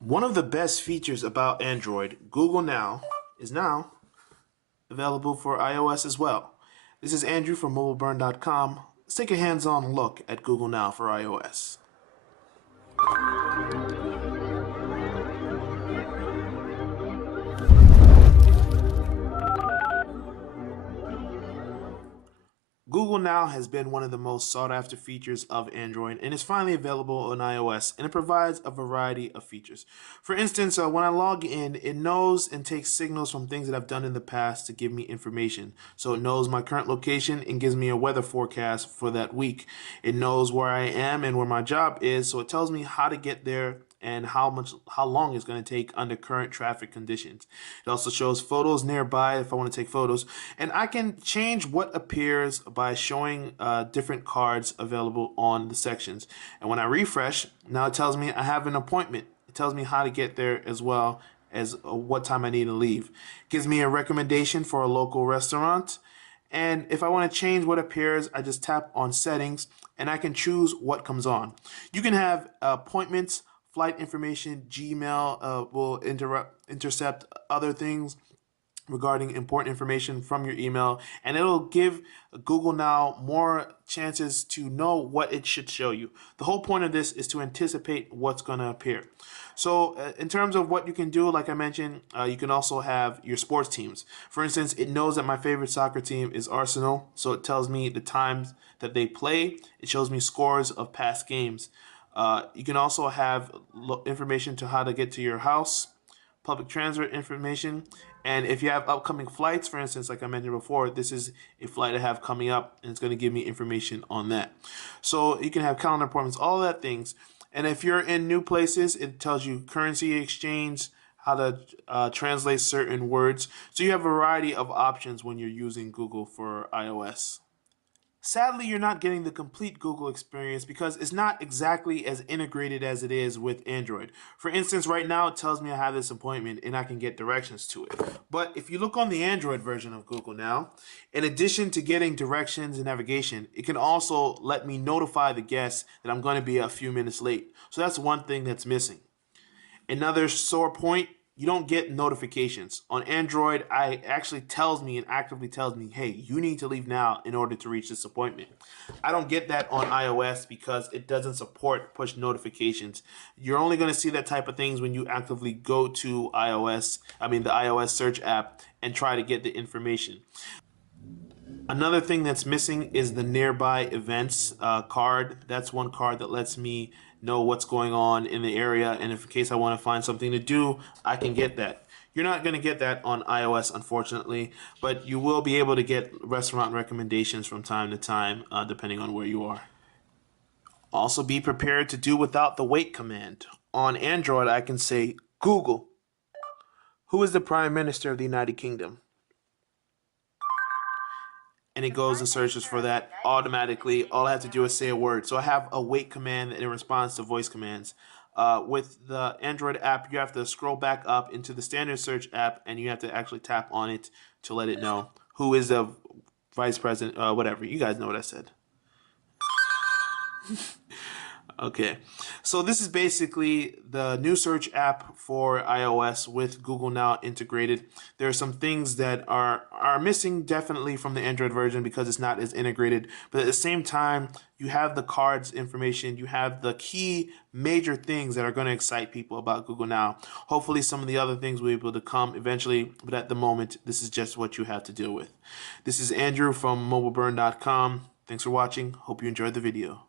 One of the best features about Android, Google Now, is now available for iOS as well. This is Andrew from MobileBurn.com. Let's take a hands-on look at Google Now for iOS. Google Now has been one of the most sought after features of Android and is finally available on iOS, and it provides a variety of features. For instance, when I log in, it knows and takes signals from things that I've done in the past to give me information. So it knows my current location and gives me a weather forecast for that week. It knows where I am and where my job is, so it tells me how to get there and how long it's going to take under current traffic conditions. It also shows photos nearby if I want to take photos, and I can change what appears by showing different cards available on the sections. And when I refresh, now it tells me I have an appointment. It tells me how to get there as well as what time I need to leave. It gives me a recommendation for a local restaurant. And if I want to change what appears, I just tap on settings and I can choose what comes on. You can have appointments, flight information. Gmail will intercept other things regarding important information from your email, and it'll give Google Now more chances to know what it should show you. The whole point of this is to anticipate what's going to appear. So in terms of what you can do, like I mentioned, you can also have your sports teams. For instance, it knows that my favorite soccer team is Arsenal, so it tells me the times that they play. It shows me scores of past games. You can also have information to how to get to your house, public transit information, and if you have upcoming flights, for instance, like I mentioned before, this is a flight I have coming up, and it's going to give me information on that. So you can have calendar appointments, all that things. And if you're in new places, it tells you currency exchange, how to translate certain words. So you have a variety of options when you're using Google for iOS. Sadly, you're not getting the complete Google experience because it's not exactly as integrated as it is with Android. For instance, right now it tells me I have this appointment and I can get directions to it. But if you look on the Android version of Google Now, in addition to getting directions and navigation, it can also let me notify the guests that I'm going to be a few minutes late. So that's one thing that's missing. Another sore point, you don't get notifications. On Android, it actually tells me and actively tells me, hey, you need to leave now in order to reach this appointment. I don't get that on iOS because it doesn't support push notifications. You're only going to see that type of things when you actively go to the iOS search app and try to get the information. Another thing that's missing is the nearby events card. That's one card that lets me know what's going on in the area, and if in case I want to find something to do, I can get that. You're not going to get that on iOS, unfortunately, but you will be able to get restaurant recommendations from time to time, depending on where you are. Also, be prepared to do without the wait command. On Android, I can say, Google, who is the Prime Minister of the United Kingdom? And it goes and searches for that automatically. All I have to do is say a word. So I have a wait command in response to voice commands. With the Android app, you have to scroll back up into the standard search app, and you have to actually tap on it to let it know who is the vice president, whatever. You guys know what I said. Okay, so this is basically the new search app for iOS with Google Now integrated. There are some things that are missing definitely from the Android version because it's not as integrated, but at the same time, you have the cards information, you have the key major things that are going to excite people about Google Now. Hopefully some of the other things will be able to come eventually, but at the moment, this is just what you have to deal with. This is Andrew from MobileBurn.com. Thanks for watching. Hope you enjoyed the video.